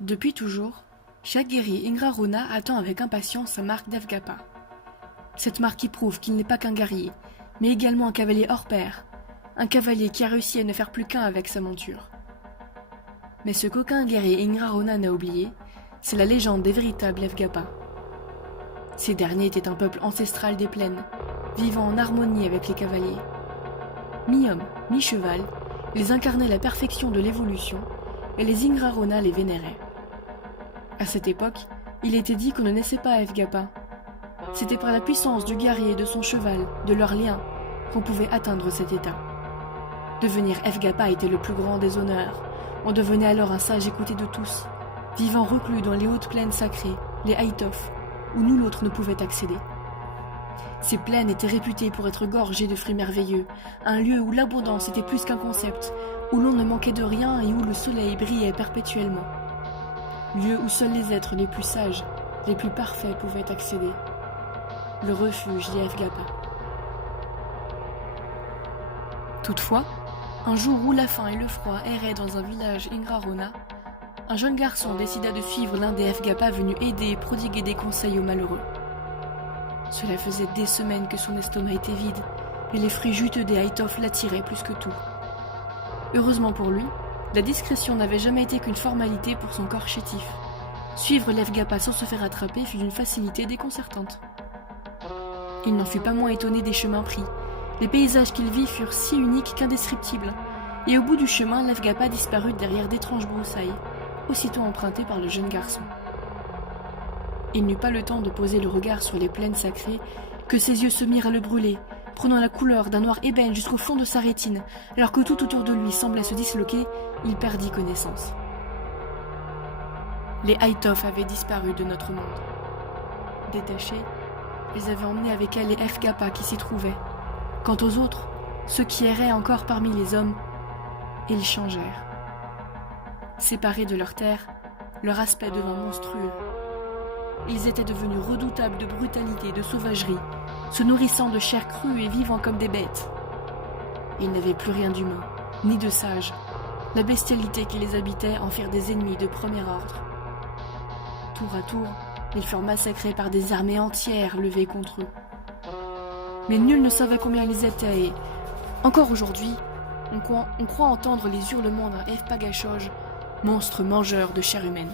Depuis toujours, chaque guerrier Ingrarona attend avec impatience sa marque d'Evgapa. Cette marque qui prouve qu'il n'est pas qu'un guerrier, mais également un cavalier hors pair, un cavalier qui a réussi à ne faire plus qu'un avec sa monture. Mais ce qu'aucun guerrier Ingrarona n'a oublié, c'est la légende des véritables Evgapa. Ces derniers étaient un peuple ancestral des plaines, vivant en harmonie avec les cavaliers. Mi-homme, mi-cheval, ils incarnaient la perfection de l'évolution, et les Ingrarona les vénéraient. À cette époque, il était dit qu'on ne naissait pas Evgapa. C'était par la puissance du guerrier et de son cheval, de leur lien, qu'on pouvait atteindre cet état. Devenir Evgapa était le plus grand des honneurs. On devenait alors un sage écouté de tous, vivant reclus dans les hautes plaines sacrées, les Haïtof, où nul autre ne pouvait accéder. Ces plaines étaient réputées pour être gorgées de fruits merveilleux, un lieu où l'abondance était plus qu'un concept, où l'on ne manquait de rien et où le soleil brillait perpétuellement. Lieu où seuls les êtres les plus sages, les plus parfaits pouvaient accéder. Le refuge des Evgapa. Toutefois, un jour où la faim et le froid erraient dans un village Ingrarona, un jeune garçon décida de suivre l'un des Evgapa venus aider et prodiguer des conseils aux malheureux. Cela faisait des semaines que son estomac était vide, et les fruits juteux des Haïtof l'attiraient plus que tout. Heureusement pour lui, la discrétion n'avait jamais été qu'une formalité pour son corps chétif. Suivre l'Evgapa sans se faire attraper fut d'une facilité déconcertante. Il n'en fut pas moins étonné des chemins pris. Les paysages qu'il vit furent si uniques qu'indescriptibles, et au bout du chemin, l'Evgapa disparut derrière d'étranges broussailles, aussitôt empruntées par le jeune garçon. Il n'eut pas le temps de poser le regard sur les plaines sacrées que ses yeux se mirent à le brûler, prenant la couleur d'un noir ébène jusqu'au fond de sa rétine, alors que tout autour de lui semblait se disloquer, il perdit connaissance. Les Haïtof avaient disparu de notre monde. Détachés, ils avaient emmené avec elles les Evgapa qui s'y trouvaient. Quant aux autres, ceux qui erraient encore parmi les hommes, ils changèrent. Séparés de leur terre, leur aspect devint monstrueux. Ils étaient devenus redoutables de brutalité et de sauvagerie, se nourrissant de chair crue et vivant comme des bêtes. Ils n'avaient plus rien d'humain, ni de sage. La bestialité qui les habitait en firent des ennemis de premier ordre. Tour à tour, ils furent massacrés par des armées entières levées contre eux. Mais nul ne savait combien ils étaient et, encore aujourd'hui, on croit entendre les hurlements d'un Evpagashoj, monstre mangeur de chair humaine.